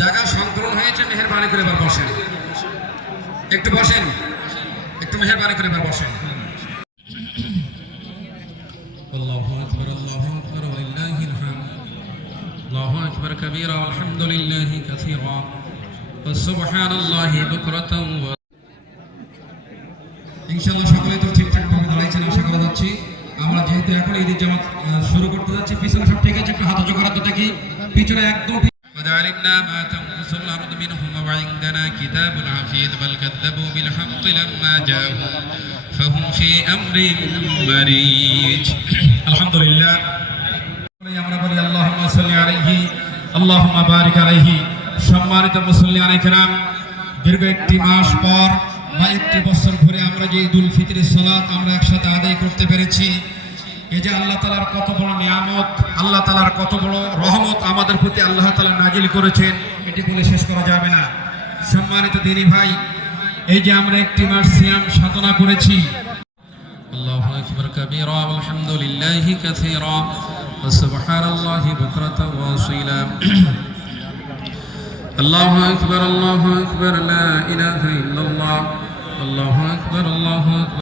জায়গা সংকলন হয়েছে, মেহেরবানি করে এবার বসেন, একটু বসেন, একটু মেহেরবানি করে এবার বসেন। আল্লাহু আকবার, আল্লাহু আকবার, ওয়ালিল্লাহিল হামদ, আল্লাহু আকবার কাবীরা, আলহামদুলিল্লাহি কাসীরা, ওয়া সুবহানাল্লাহি বুকরাতাও ওয়া। ইনশাআল্লাহ সকলে তো ঠিকঠাক ভাবে দাঁড়াইছেন আশা করা যাচ্ছে। আমরা যেহেতু এখন ঈদের জামাত শুরু করতে যাচ্ছি, পিছনে সব ঠিক আছে, একটু হাত উঁচু করা তো দেখি, পিছনে একদম ঠিক। وَعَلِمْنَا مَا تَنقُصُ الْأَرْضُ مِنْهُمْ وَعِندَنَا كِتَابٌ حَفِيظٌ بَلْ كَذَّبُوا بِالْحَقِّ لَمَّا جَاءَهُمْ فَهُمْ فِي أَمْرٍ مَرِيجٍ। আলহামদুলিল্লাহ আমরা বলি আল্লাহুম্মা সাল্লি আলাইহি আল্লাহুম্মা বারিক আলাইহি। সম্মানিত মুসল্লিয়ানে কেরাম, দীর্ঘ একটি মাস পর বা একটি বছর ঘুরে আমরা যে ঈদুল ফিতরের সালাত আমরা একসাথে আদায় করতে পেরেছি, এই যে আল্লাহ তাআলার কত বড় নিয়ামত, আল্লাহ তাআলার কত বড় রহমত আমাদের প্রতি আল্লাহ তাআলা নাজিল করেছেন, এটি বলে শেষ করা যাবে না। সম্মানিত দিনী ভাই, এই যে আমরা একটি মাস সিয়াম সাধনা করেছি, আল্লাহু আকবার কাবীরা আলহামদুলিল্লাহি কাসীরা ওয়া সুবহানাল্লাহি বুকরাতাও ওয়া আসীলা। আল্লাহু আকবার, আল্লাহু আকবার, লা ইলাহা ইল্লাল্লাহ, আল্লাহু আকবার, আল্লাহু আকবার।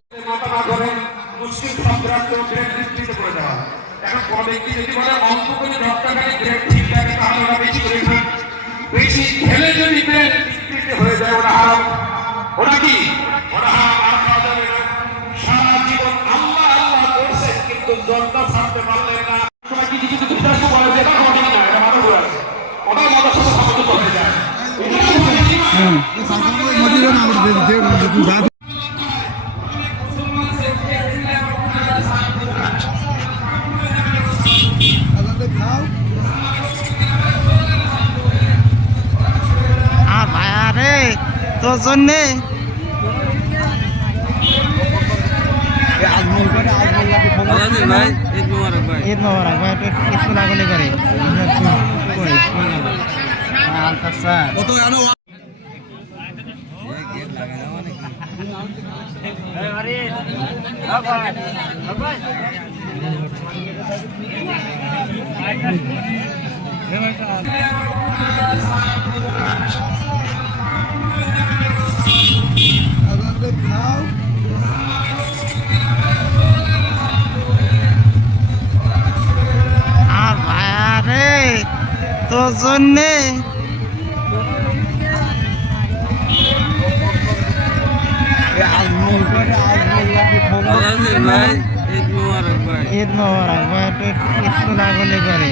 মুসলিম সম্প্রদায়কে গ্রেড নিশ্চিত করে দেওয়া। এখন কোন ব্যক্তি যদি বলে অল্প করে 10 টাকায় গ্রেড ঠিক লাগে, তাহলে ওরা বেশি করে খান। বেশি খেলে যদি গ্রেড বিকৃত হয়ে যায়, ওরা হারাম। ওরা কি? ওরা হারাম আর খাওয়া যাবে না। সারা জীবন আল্লাহ আল্লাহ করছেন, কিন্তু জলটা ছাড়তে পারলেন না। সবাই কিছু কিছু দুর্দান্ত বলে যে এটা ঘটে না, এটা মাথা ঘুরে আছে। ওটাই মজার সাথে সম্পর্ক হয়ে যায়। আর ভাই আরে তোর জন্যে ঈদ মোবারক ভাই, একটু লাগলে করে আর ভাই আরে তোর জন্যে ঈদ মোবারক ভাই, একটু লাগলে করে